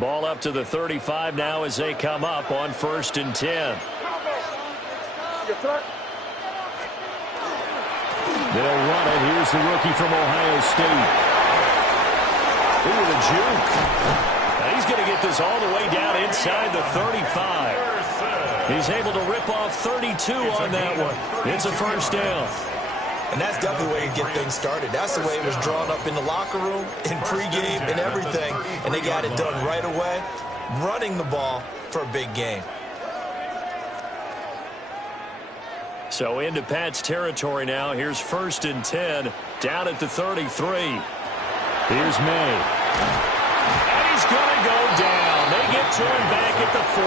Ball up to the 35 now as they come up on 1st and 10. They'll run it. Here's the rookie from Ohio State. Ooh, the juke. Now he's going to get this all the way down inside the 35. He's able to rip off 32 on that one. It's a first down. And that's definitely the way to get things started. That's the way it was drawn up in the locker room, in pregame, and everything. And they got it done right away, running the ball for a big game. So into Pat's territory now. Here's 1st and 10, down at the 33. Here's May. And he's going to go down. They get to him back at the 40.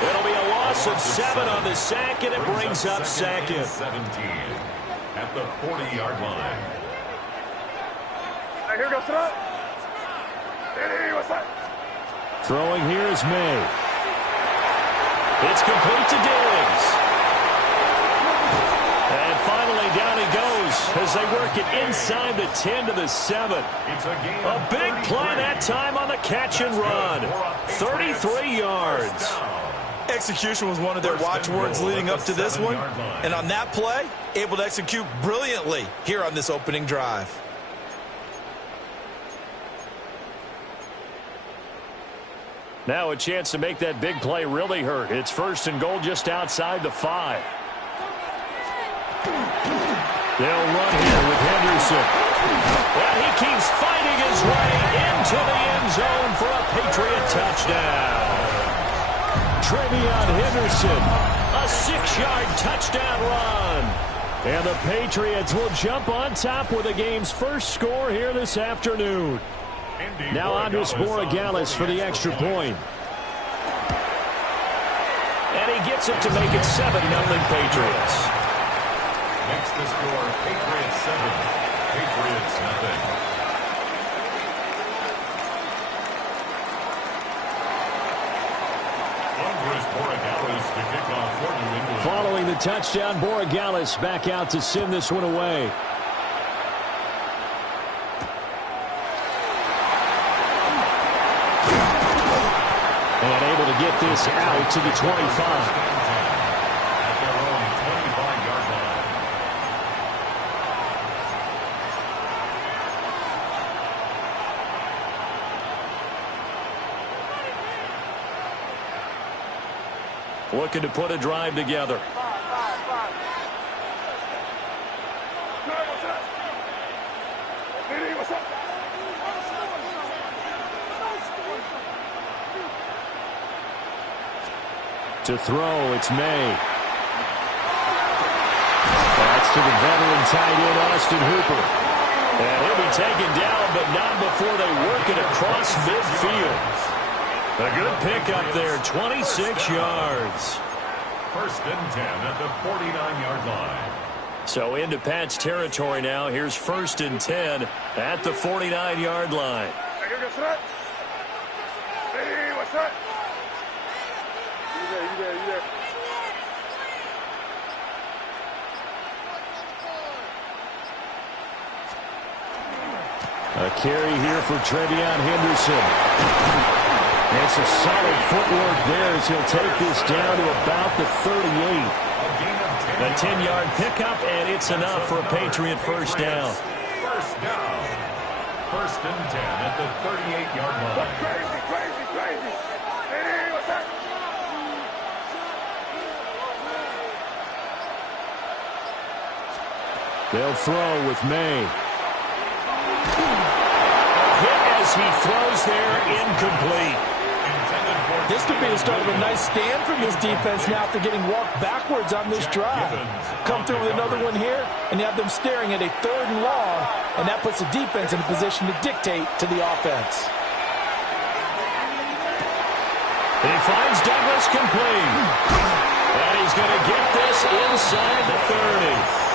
It'll be a loss of 7 on the sack, and it brings up second. 17 at the 40-yard line. Here goes up. What's up? Throwing here is May. It's complete to Diggs. And finally down he goes as they work it inside the 10 to the 7. A big play that time on the catch and run. 33 yards. Execution was one of their watchwords leading up to this one. And on that play, able to execute brilliantly here on this opening drive. Now a chance to make that big play really hurt. It's 1st and goal just outside the 5. They'll run here with Henderson. Well, he keeps fighting his way into the end zone for a Patriot touchdown. Trevion Henderson, a 6-yard touchdown run. And the Patriots will jump on top with the game's first score here this afternoon. Now Andres Borregales for the extra point. And he gets it to make it 7-0 Patriots. Next to score, Patriots 7, Patriots nothing. Following the touchdown, Borregales back out to send this one away. And able to get this out to the 25. Looking to put a drive together. To throw, it's May. That's to the veteran tight end, Austin Hooper. And he'll be taken down, but not before they work it across midfield. A good pickup there, 26 yards. 1st and 10 at the 49-yard line. So into Pat's territory now. Here's 1st and 10 at the 49-yard line. Hey, what's up? You there. A carry here for Trevion Henderson. And some solid footwork there as he'll take this down to about the 38. A 10-yard pickup, and it's enough for a Patriot first down. First down. 1st and 10 at the 38-yard line. Crazy. Hey, what's up? They'll throw with May. Hit as he throws there, incomplete. This could be the start of a nice stand from this defense now after getting walked backwards on this drive. Come through with another one here, and you have them staring at a 3rd and long, and that puts the defense in a position to dictate to the offense. He finds Douglas complete. And he's going to get this inside the 30.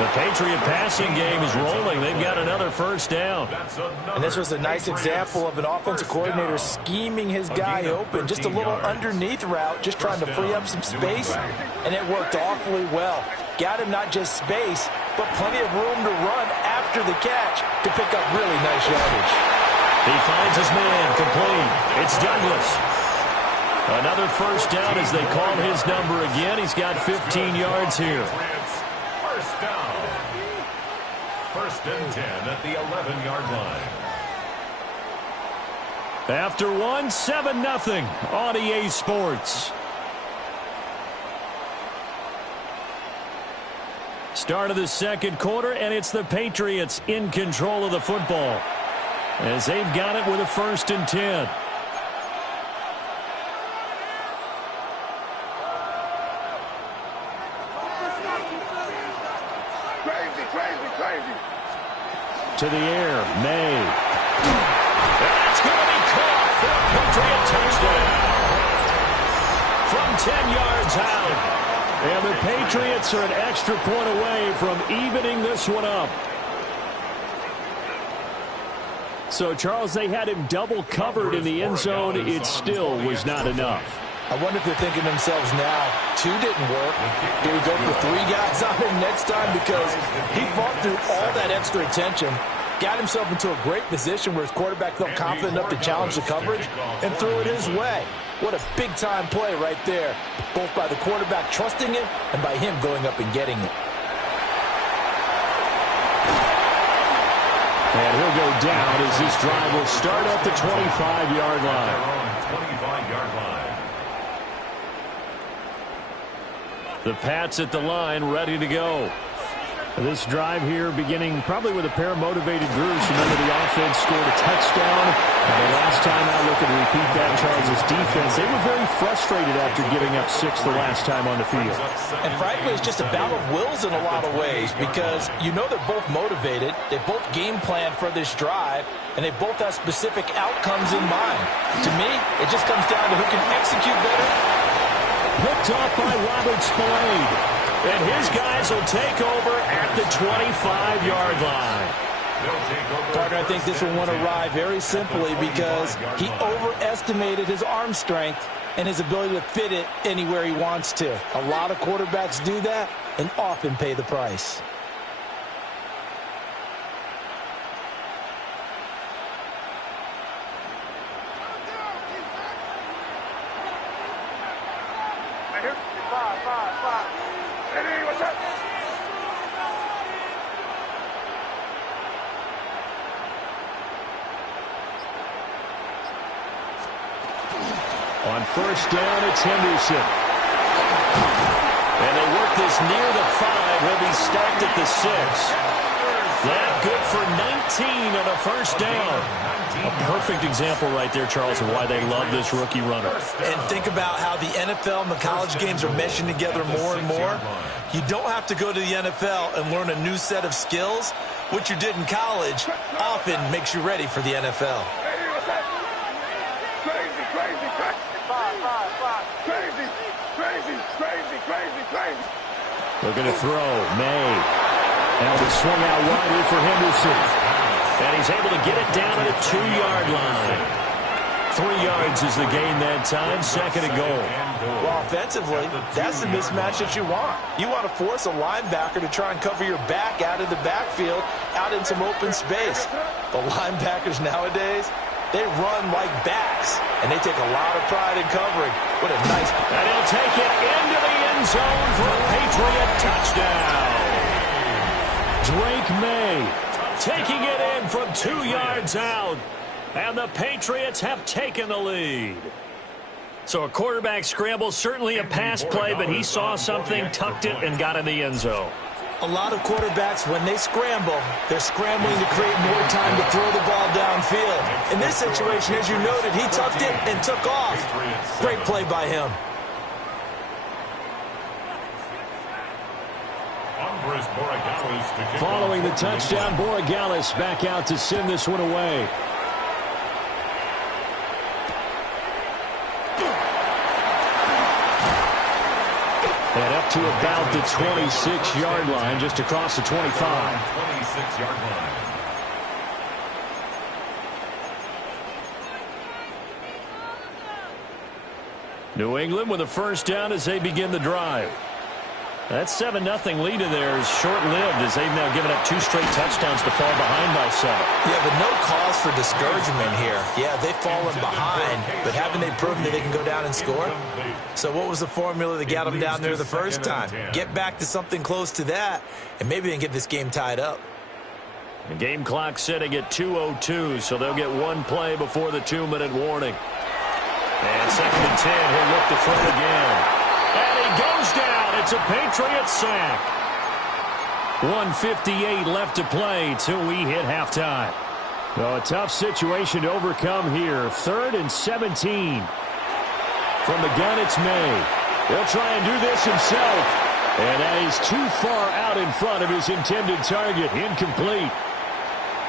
The Patriot passing game is rolling. They've got another first down. And this was a nice example of an offensive coordinator scheming his guy open. Just a little underneath route, just trying to free up some space, and it worked awfully well. Got him not just space, but plenty of room to run after the catch to pick up really nice yardage. He finds his man, complete. It's Douglas. Another first down as they call his number again. He's got 15 yards here. First down. First and 10 at the 11-yard line. After one, 7-0 on EA Sports. Start of the second quarter, and it's the Patriots in control of the football as they've got it with a 1st and 10. Crazy. To the air, May. That's going to be caught for a Patriot touchdown. From 10 yards out. And the Patriots are an extra point away from evening this one up. So, Charles, they had him double covered in the end zone. It still was not enough. I wonder if they're thinking to themselves now, 2 didn't work. Do we go for 3 guys on him next time? Because he fought through all that extra attention, got himself into a great position where his quarterback felt confident enough to challenge the coverage and threw it his way. What a big-time play right there, both by the quarterback trusting it and by him going up and getting it. And he'll go down as this drive will start at the 25-yard line. 25-yard line. The Pats at the line, ready to go. This drive here beginning probably with a pair of motivated Brewers. Remember, the offense scored a touchdown. And the last time out, looking to repeat that, Charles' defense, they were very frustrated after giving up 6 the last time on the field. And frankly, it's just a battle of wills in a lot of ways because you know they're both motivated. They both game plan for this drive, and they both have specific outcomes in mind. To me, it just comes down to who can execute better. Picked off by Robert Spillane. And his guys will take over at the 25-yard line. Partner, I think this will want to ride very simply because he overestimated his arm strength and his ability to fit it anywhere he wants to. A lot of quarterbacks do that and often pay the price. On first down, it's Henderson. And they work this near the 5. He'll be stopped at the 6. That good for 19 on a first down. A perfect example right there, Charles, of why they love this rookie runner. And think about how the NFL and the college games are meshing together more and more. You don't have to go to the NFL and learn a new set of skills. What you did in college often makes you ready for the NFL. Crazy. Looking to throw. May. Now the swing out wide here for Henderson. And he's able to get it down at a 2-yard line. 3 yards is the gain that time. 2nd and goal. Well, offensively, that's the mismatch that you want. You want to force a linebacker to try and cover your back out of the backfield, out in some open space. The linebackers nowadays, they run like backs, and they take a lot of pride in covering. What a nice... And he'll take it into the end zone for a Patriot touchdown. Drake May taking it in from 2 yards out. And the Patriots have taken the lead. So a quarterback scramble, certainly a pass play, but he saw something, tucked it, and got in the end zone. A lot of quarterbacks, when they scramble, they're scrambling to create more time to throw the ball downfield. In this situation, as you noted, he tucked it and took off. Great play by him. Following the touchdown, Borregales back out to send this one away. And up to about the 26-yard line, just across the 25. 26-yard line. New England with a first down as they begin the drive. That 7-0 lead of theirs is short-lived as they've now given up 2 straight touchdowns to fall behind by 7. Yeah, but no cause for discouragement here. Yeah, they've fallen behind, but haven't they proven that they can go down and score? So what was the formula that got them down there the first time? Get back to something close to that, and maybe they can get this game tied up. The game clock sitting at 2:02, so they'll get 1 play before the 2-minute warning. And 2nd and 10, he'll look to throw again. And he goes down. It's a Patriots sack. 1:58 left to play till we hit halftime. So a tough situation to overcome here. 3rd and 17. From the gun, it's May. He'll try and do this himself. And that is too far out in front of his intended target. Incomplete.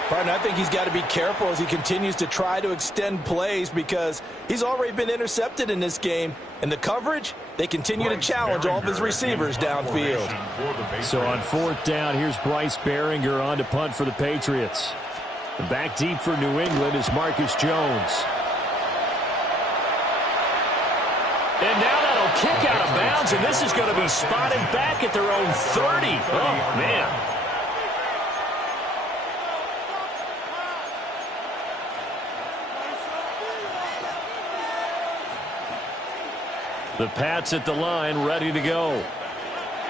Partner, I think he's got to be careful as he continues to try to extend plays because he's already been intercepted in this game. And the coverage, they continue to challenge all of his receivers downfield. So on 4th down, here's Bryce Behringer on to punt for the Patriots. Back deep for New England is Marcus Jones. And now that'll kick out of bounds, and this is going to be spotted back at their own 30. Oh, man. The Pats at the line, ready to go.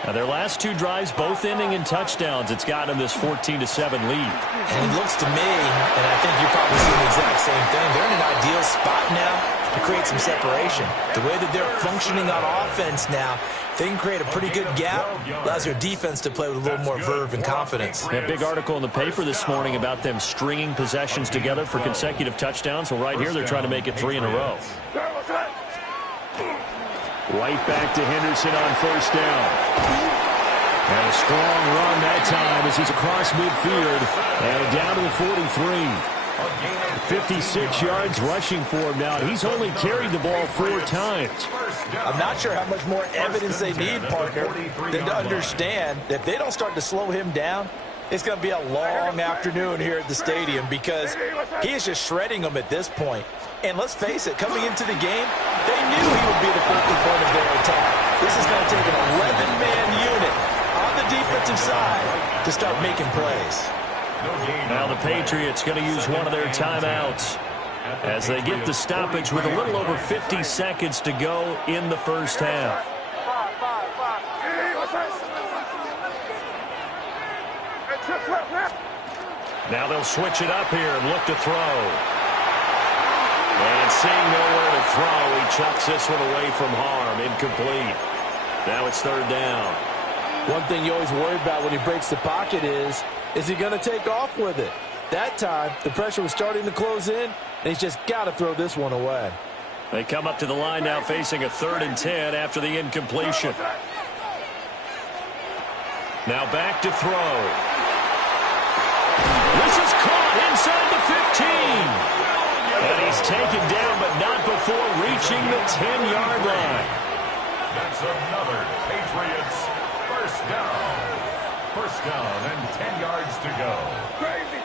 Now their last 2 drives, both ending in touchdowns. It's got them this 14-7 lead. And it looks to me, and I think you're probably seeing the exact same thing, they're in an ideal spot now to create some separation. The way that they're functioning on offense now, they can create a pretty good gap. Allows their defense to play with a little more verve and confidence. A big article in the paper this morning about them stringing possessions together for consecutive touchdowns. Well, right here, they're trying to make it 3 in a row. Right back to Henderson on 1st down. And a strong run that time as he's across midfield and down to the 43. 56 yards rushing for him now. He's only carried the ball 4 times. I'm not sure how much more evidence they need, partner, than to understand that if they don't start to slow him down, it's going to be a long afternoon here at the stadium because he is just shredding them at this point. And let's face it, coming into the game, they knew he would be the focal point of their attack. This is going to take an 11-man unit on the defensive side to start making plays. Now the Patriots going to use one of their timeouts as they get the stoppage with a little over 50 seconds to go in the first half. Now they'll switch it up here and look to throw. And seeing nowhere to throw, he chucks this one away from harm. Incomplete. Now it's 3rd down. One thing you always worry about when he breaks the pocket is he going to take off with it? That time, the pressure was starting to close in, and he's just got to throw this one away. They come up to the line now facing a 3rd and 10 after the incompletion. Now back to throw. This is caught inside the 15. And he's taken down, but not before reaching the 10-yard line. That's another Patriots 1st down. 1st down and 10 yards to go. Crazy.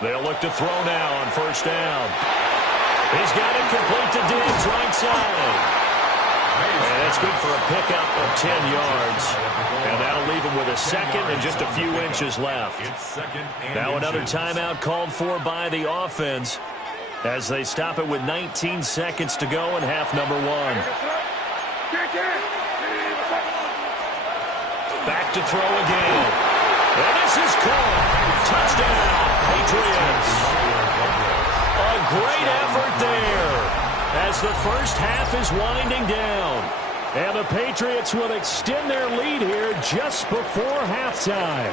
They'll look to throw now on 1st down. He's got it complete to Diggs, right side. And that's good for a pickup of 10 yards. And that'll leave him with a 2nd and just a few inches left. Now another timeout called for by the offense as they stop it with 19 seconds to go in half number 1. Back to throw again. And this is caught. Touchdown, Patriots. A great effort there as the first half is winding down. And the Patriots will extend their lead here just before halftime.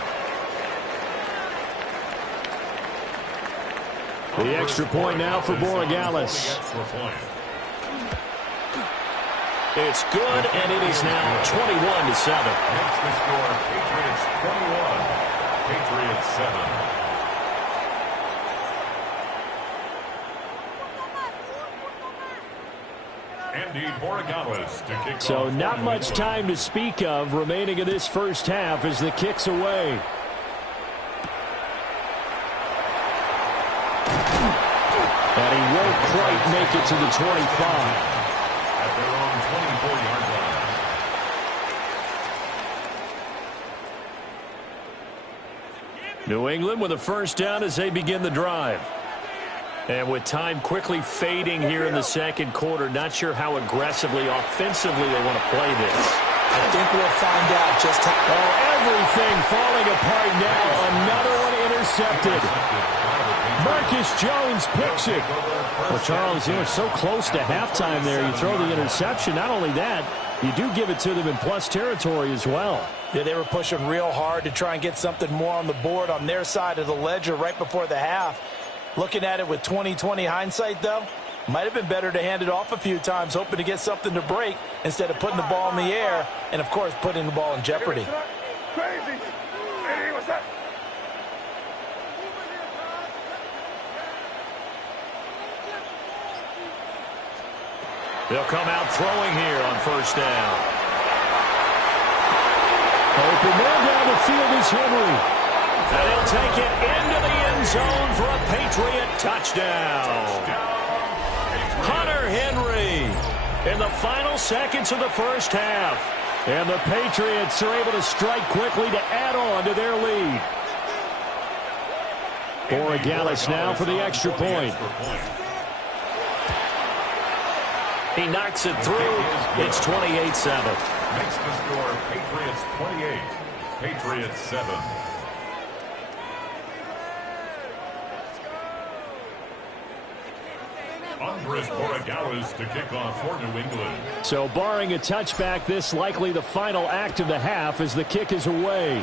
The extra point now for Borregales. It's good, and it is now 21-7. Makes the score Patriots 21, Patriots 7. So not much time to speak of remaining in this first half as the kick's away. And he won't quite make it to the 25. At their own 24-yard New England with a first down as they begin the drive. And with time quickly fading here in the second quarter, not sure how aggressively, offensively they want to play this. I think we'll find out just how. Oh, everything falling apart now. Another one intercepted. Marcus Jones picks it. Well, Charles, you know, so close to halftime there. You throw the interception. Not only that, you do give it to them in plus territory as well. Yeah, they were pushing real hard to try and get something more on the board on their side of the ledger right before the half. Looking at it with 20/20 hindsight, though, might have been better to hand it off a few times, hoping to get something to break instead of putting the ball in the air and, of course, putting the ball in jeopardy. Crazy. Hey, what's that? They'll come out throwing here on first down. Open man down the field is Henry. And he'll take it into the end zone for a Patriot touchdown. Hunter Henry in the final seconds of the first half. And the Patriots are able to strike quickly to add on to their lead. Borregales now for the extra point. He knocks it through. It's 28-7. Makes the score Patriots 28, Patriots 7. Andres Borregales to kick off for New England. So barring a touchback, this likely the final act of the half as the kick is away.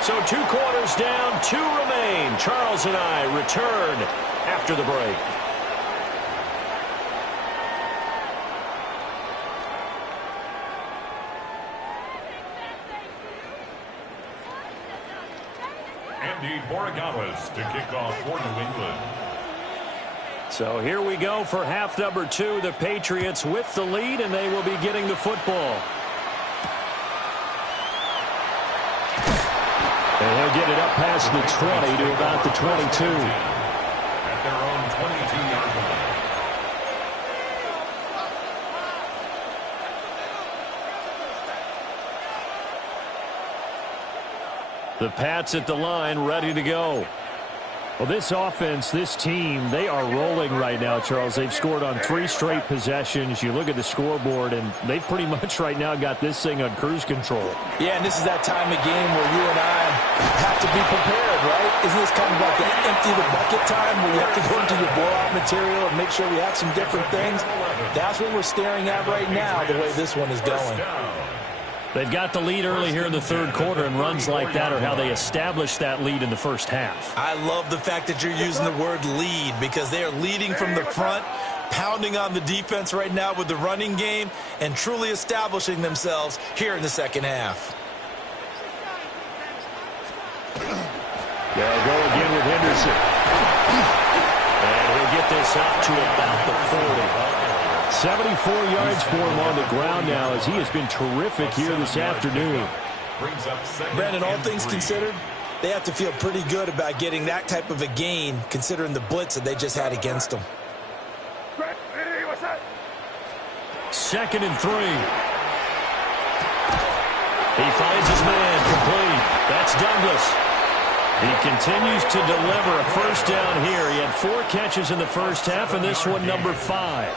So 2 quarters down, 2 remain. Charles and I return after the break. Andy Borregales to kick off for New England. So here we go for half number 2. The Patriots with the lead, and they will be getting the football. And he'll get it up past the 20 to about the 22. At their own 22-yard line. The Pats at the line, ready to go. Well, this offense, this team, they are rolling right now, Charles. They've scored on 3 straight possessions. You look at the scoreboard, and they've pretty much right now got this thing on cruise control. Yeah, and this is that time of game where you and I have to be prepared, right? Isn't this kind of like that empty the bucket time where you have to go into your blowout material and make sure we have some different things? That's what we're staring at right now, the way this one is going. They've got the lead early here in the third quarter, and runs like that are how they established that lead in the first half. I love the fact that you're using the word lead because they are leading from the front, pounding on the defense right now with the running game, and truly establishing themselves here in the second half. They'll go again with Henderson. And he'll get this out to about the 40. 74 yards for him on the ground now as he has been terrific here this afternoon. Brandon, all things considered, they have to feel pretty good about getting that type of a gain considering the blitz that they just had against them. Hey, what's that? 2nd and 3. He finds his man complete. That's Douglas. He continues to deliver a first down here. He had 4 catches in the first half, and this one number 5.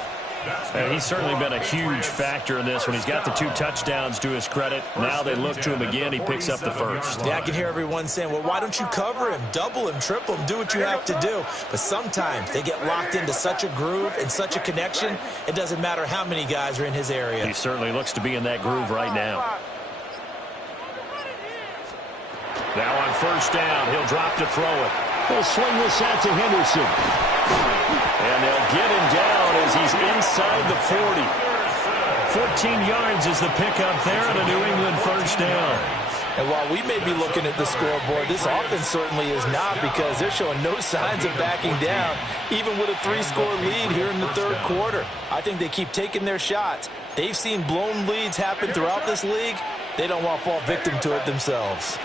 And he's certainly been a huge factor in this one. He's got the 2 touchdowns to his credit. Now they look to him again. He picks up the first. Yeah, I can hear everyone saying, well, why don't you cover him, double him, triple him, do what you have to do. But sometimes they get locked into such a groove and such a connection, it doesn't matter how many guys are in his area. He certainly looks to be in that groove right now. Now on first down, he'll drop to throw it. He'll swing this out to Henderson. And they'll get him down as he's inside the 40. 14 yards is the pickup there and a New England first down. And while we may be looking at the scoreboard, this offense certainly is not because they're showing no signs of backing down, even with a 3-score lead here in the third quarter. I think they keep taking their shots. They've seen blown leads happen throughout this league. They don't want to fall victim to it themselves.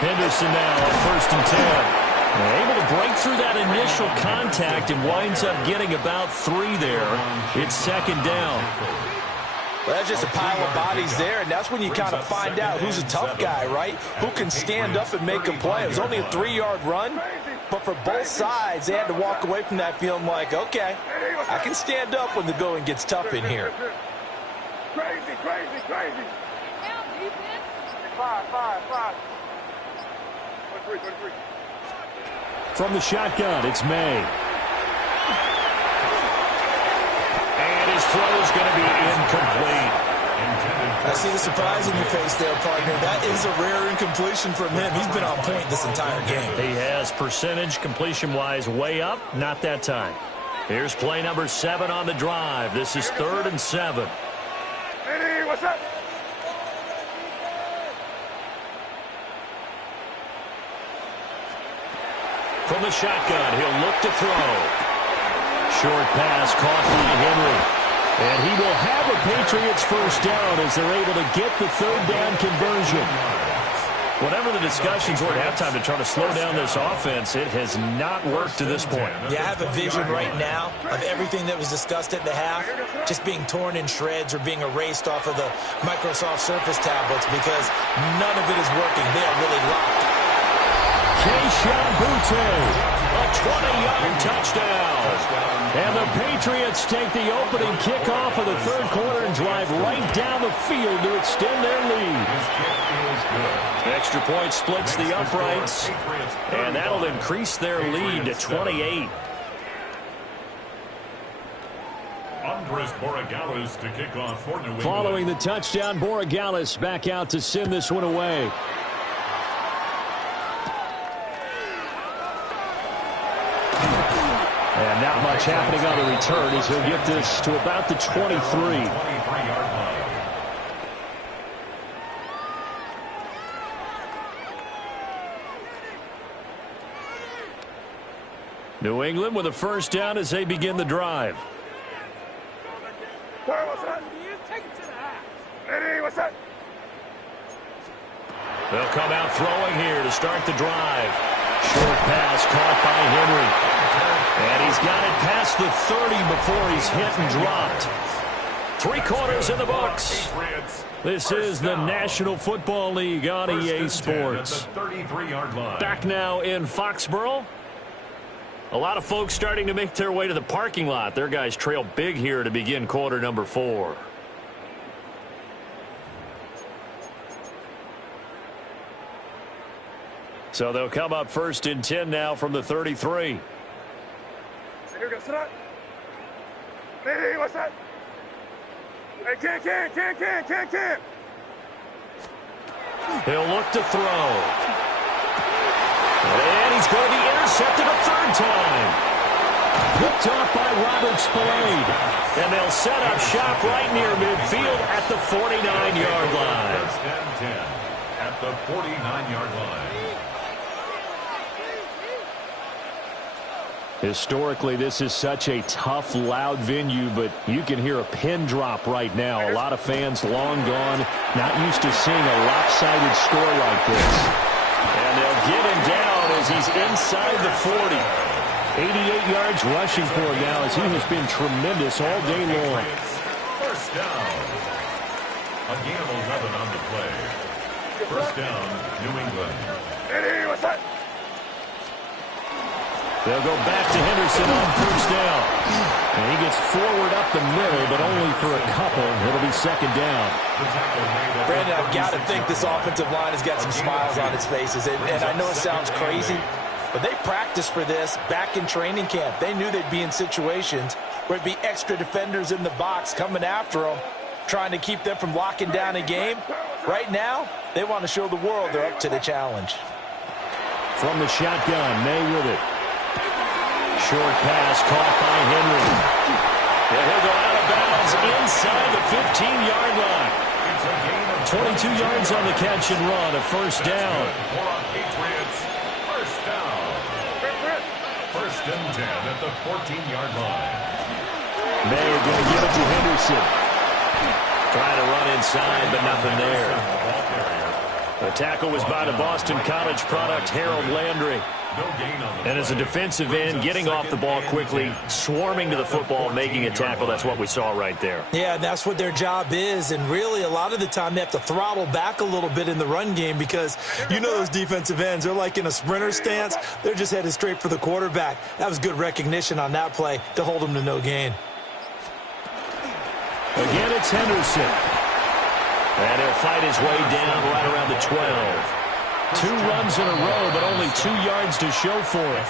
Henderson now on 1st and 10. Able to break through that initial contact and winds up getting about 3 there. It's second down. Well, that's just a pile of bodies there, and that's when you kind of find out who's a tough guy, right? Who can stand up and make a play. It was only a 3-yard run, but for both sides, they had to walk away from that feeling like, okay, I can stand up when the going gets tough in here. Crazy, crazy, crazy. Five. 23. From the shotgun, it's May. And his throw is going to be incomplete. I see the surprise in your face there, partner. That is a rare incompletion from him. He's been on point this entire game. He has percentage completion-wise way up, not that time. Here's play number 7 on the drive. This is 3rd and 7. Hey, what's up? From the shotgun, he'll look to throw. Short pass caught by Henry. And he will have a Patriots first down as they're able to get the 3rd down conversion. Whatever the discussions were at halftime to try to slow down this offense, it has not worked to this point. Yeah, I have a vision right now of everything that was discussed at the half just being torn in shreds or being erased off of the Microsoft Surface tablets because none of it is working. They are really locked. Keyshawn Butte, a 20-yard touchdown. And the Patriots take the opening kickoff of the 3rd quarter and drive right down the field to extend their lead. Extra point splits the uprights, and that'll increase their lead to 28. To kick off for New England. Following the touchdown, Borregales back out to send this one away. And not much happening on the return as he'll get this to about the 23. 23-yard line. New England with a first down as they begin the drive. What's that? Hey, what's that? They'll come out throwing here to start the drive. Short pass caught by Henry. And he's got it past the 30 before he's hit and dropped. 3 quarters in the books. This is the National Football League on EA Sports. Back now in Foxborough. A lot of folks starting to make their way to the parking lot. Their guys trail big here to begin quarter number 4. So they'll come up 1st and 10 now from the 33. Here goes that. Hey, what's that? Hey, can. He'll look to throw. And he's going to be intercepted a 3rd time. Picked off by Robert Spillane. And they'll set up shop right near midfield at the 49-yard line. 1st and 10 at the 49-yard line. Historically, this is such a tough, loud venue, but you can hear a pin drop right now. A lot of fans long gone, not used to seeing a lopsided score like this. And they'll get him down as he's inside the 40. 88 yards rushing for him now as he has been tremendous all day long. First down. A gain of 11 on the play. First down, New England. Hey, what's that? They'll go back to Henderson on first down. And he gets forward up the middle, but only for a couple. It'll be 2nd down. Brandon, I've got to think this offensive line has got some smiles on its faces. And I know it sounds crazy, but they practiced for this back in training camp. They knew they'd be in situations where it'd be extra defenders in the box coming after them, trying to keep them from locking down a game. Right now, they want to show the world they're up to the challenge. From the shotgun, May with it. Short pass caught by Henry. And he'll go out of bounds inside the 15-yard line. 22 yards on the catch and run, a first down. Patriots, first down. 1st and 10 at the 14-yard line. May going to give it to Henderson. Trying to run inside, but nothing there. The tackle was by the Boston College product, Harold Landry. And as a defensive end, getting off the ball quickly, swarming to the football, making a tackle, that's what we saw right there. Yeah, that's what their job is. And really, a lot of the time, they have to throttle back a little bit in the run game because you know those defensive ends, they're like in a sprinter stance. They're just headed straight for the quarterback. That was good recognition on that play to hold them to no gain. Again, it's Henderson. And he'll fight his way down right around the 12. 2 runs in a row, but only 2 yards to show for it.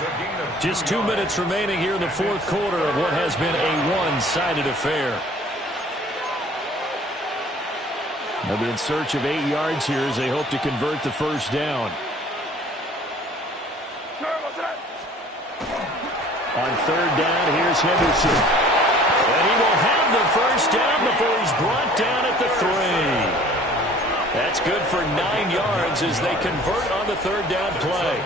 Just 2 minutes remaining here in the fourth quarter of what has been a one-sided affair. They'll be in search of 8 yards here as they hope to convert the first down. On third down, here's Henderson. And he will have the first down before he's brought down at the 3. That's good for 9 yards as they convert on the third down play.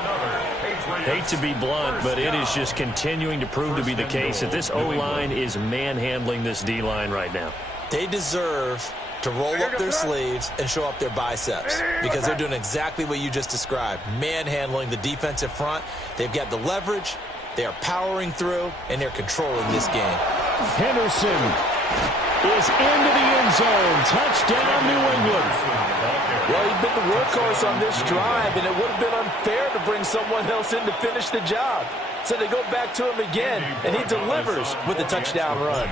Hate to be blunt, but it is just continuing to prove to be the case that this O-line is manhandling this D-line right now. They deserve to roll up their sleeves and show up their biceps because they're doing exactly what you just described, manhandling the defensive front. They've got the leverage, they are powering through, and they're controlling this game. Henderson is into the end zone. Touchdown, New England. Well, he's been the workhorse on this drive, and it would have been unfair to bring someone else in to finish the job. So they go back to him again, and he delivers with a touchdown run.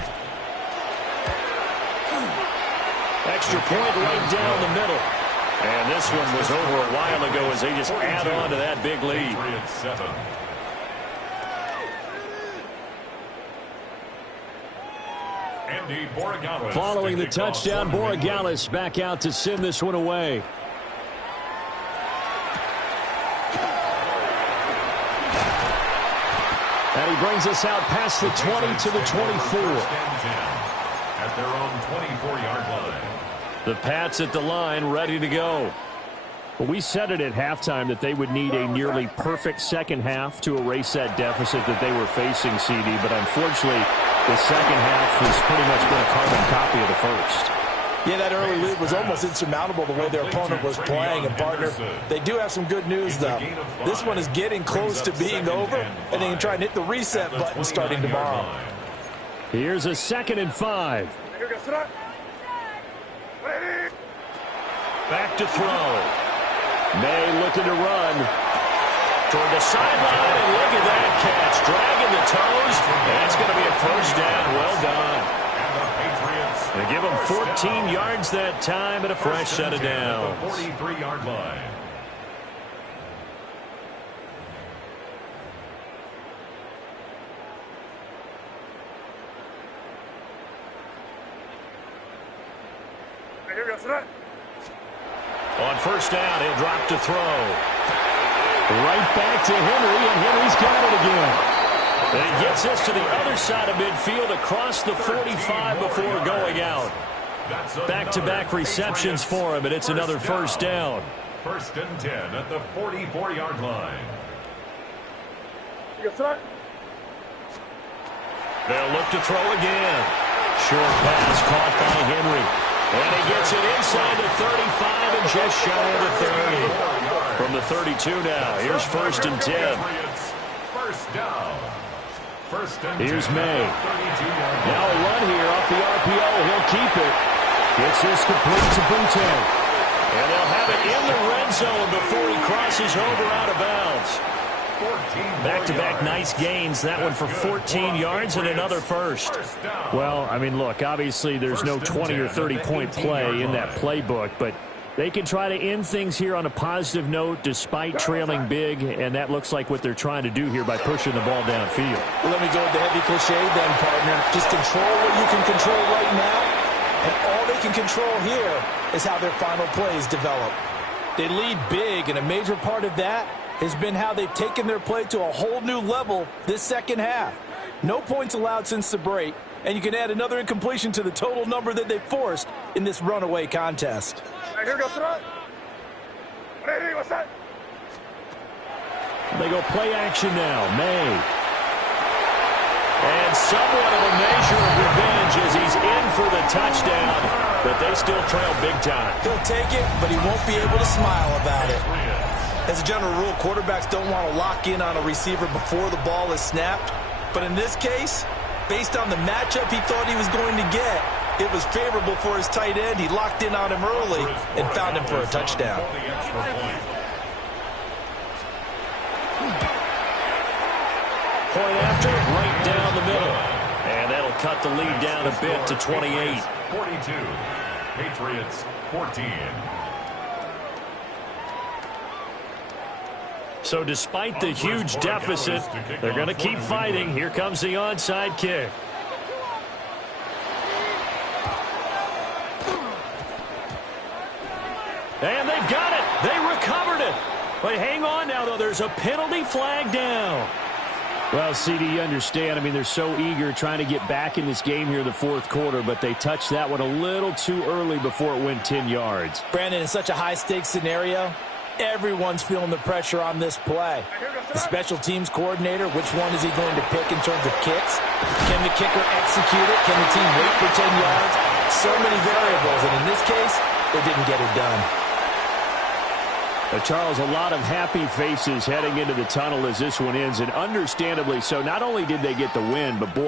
Extra point right down the middle. And this one was over a while ago as they just add on to that big lead. Following the touchdown, Borregales back out to send this one away. And he brings us out past the 20 to the 24. At their own 24-yard line. The Pats at the line, ready to go. Well, we said it at halftime that they would need a nearly perfect second half to erase that deficit that they were facing, CD. But unfortunately, the second half has pretty much been a carbon copy of the first. Yeah, that early lead was almost insurmountable the way their opponent was playing. And, partner, they do have some good news, though. This one is getting close to being over, and they can try and hit the reset button starting tomorrow. Here's a 2nd and 5. Back to throw. May looking to run. Toward the sideline, and look at that catch. Dragging the toes. That's going to be a first down. Well done. They give them 14 yards that time and a fresh set of downs. 43-yard line. On first down, he'll drop to throw. Right back to Henry, and Henry's got it again. And he gets this to the other side of midfield across the 45 before going out. Back-to-back receptions for him, and it's another first down. 1st and 10 at the 44-yard line. They'll look to throw again. Short pass caught by Henry. And he gets it inside the 35 and just shy of the 30. From the 32 now, here's 1st and 10. First down. Here's May. Now a run here off the RPO. He'll keep it. Gets this complete to Boutte. And they'll have it in the red zone before he crosses over out of bounds. Back-to-back nice gains. That one for 14 yards and another first. Well, I mean, look, obviously there's no 20 or 30-point play in that playbook, but they can try to end things here on a positive note despite trailing big, and that looks like what they're trying to do here by pushing the ball downfield. Well, let me go with the heavy cliche then, partner. Just control what you can control right now, and all they can control here is how their final plays develop. They lead big, and a major part of that has been how they've taken their play to a whole new level this second half. No points allowed since the break, and you can add another incompletion to the total number that they forced in this runaway contest. Here goes throw. Ready, what's that? They go play action now. May. And somewhat of a measure of revenge as he's in for the touchdown. but they still trail big time. He'll take it, but he won't be able to smile about it. As a general rule, quarterbacks don't want to lock in on a receiver before the ball is snapped. But in this case, based on the matchup he thought he was going to get, it was favorable for his tight end. He locked in on him early and found him for a touchdown. Point after, right down the middle. And that'll cut the lead down a bit to 28. 42. Patriots 14. So despite the huge deficit, they're going to keep fighting. Here comes the onside kick. And they've got it. They recovered it. But hang on now, though. There's a penalty flag down. Well, CD, you understand. I mean, they're so eager trying to get back in this game here in the fourth quarter, but they touched that one a little too early before it went 10 yards. Brandon, in such a high-stakes scenario, everyone's feeling the pressure on this play. The special teams coordinator, which one is he going to pick in terms of kicks? Can the kicker execute it? Can the team wait for 10 yards? So many variables, and in this case, they didn't get it done. Charles, a lot of happy faces heading into the tunnel as this one ends, and understandably so. Not only did they get the win, but boy,